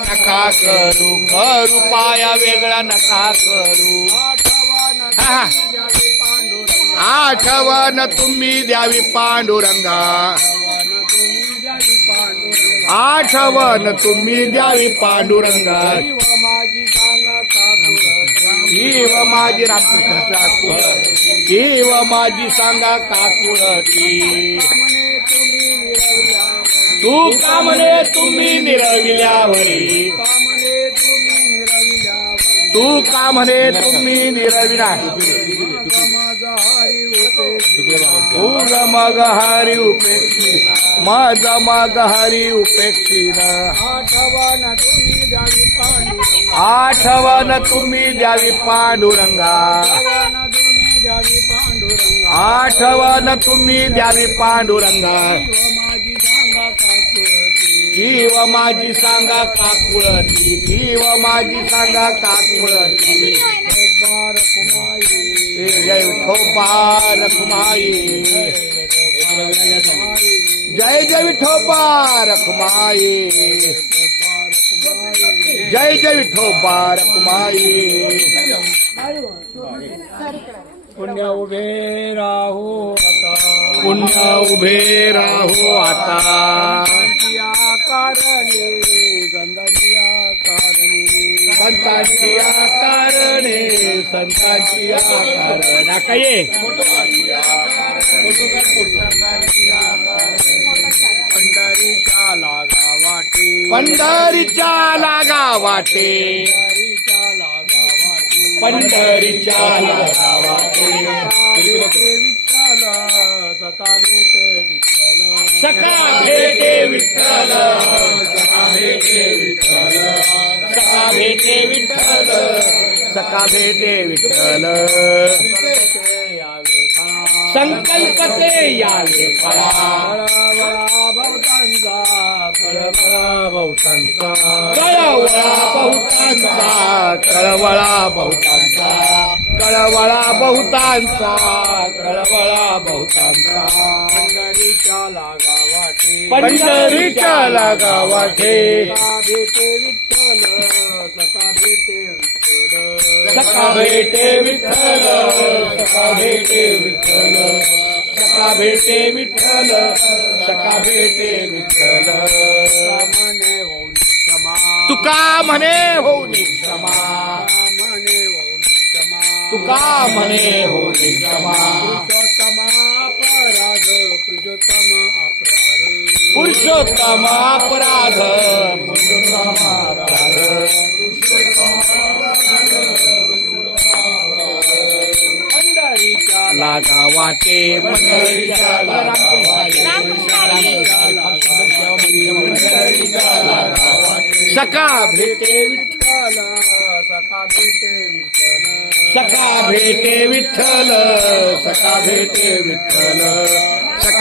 नका करू करू पाया वेगळा नका करू. आठवण तुम्ही द्यावी पांडुरंगा. आठवण तुम्ही द्यावी पांडुरंगा. जीव माझी रामकृष्ण ठाकूर. जीव माझी सांगा काकुळती. तू का म्हणे तुम्ही निरविल्यावरी. तू का म्हणे तुम्ही निरविला. तुझ मग हरी उपेक्षी माझा मग हरी उपेक्षीन. आठवण तुम्ही द्यावी पांडुरंगा. आठवण तुम्ही द्यावी पांडुरंगा. जीव माझी सांगा काकुळती. जीव माझी सांगा काकुळती. जय विठोबा रखुमाई. जय जय विठोबा रखुमाई. जय जय विठोबा रखुमाई. पुण्य उभे राहू आता. पुण्य उभे राहू आता. संतांची कारणे संतांची कारणे काय पंढरीच्या लागा वाटे. पंढरीच्या लागा वाटे. पंढरीच्या लागा वाटे. विठ्ठल सता भेटे विठ्ठल. सखा भेटे विठ्ठल. सखा भेटे विठ्ठल. सखा भेटे विठ्ठल. सखा भेटे विठ्ठल. संकल्प ते यावे फळा. बहुतांचा कळवळा बहुतांचा. कळवळा बहुतांचा. कळवळा बहुतांचा. कळवळा बहुतांचा. कळवळा बहुतांचा. पंढरीच्या लागा वाटे. पंढरीच्या लागा वाटे. भेटे विठ्ठल. सखा भेटे विठ्ठल. सखा भेटे विठ्ठल. सखा भेटे विठ्ठल. सखा भेटे विठ्ठल. सखा भेटे विठ्ठल. तुका म्हणे होऊनी क्षमा. तुका म्हणे होऊनी क्षमा. पुरुषोत्तम अपराध. पुरुषोत्तम अपराध. पंढरीच्या लागा वाटे. पंढरीच्या लागा वाटे. सखा भेटे विठ्ठल. सखा भेटे विठ्ठल. सखा भेटे विठ्ठल. सखा भेटे विठ्ठल.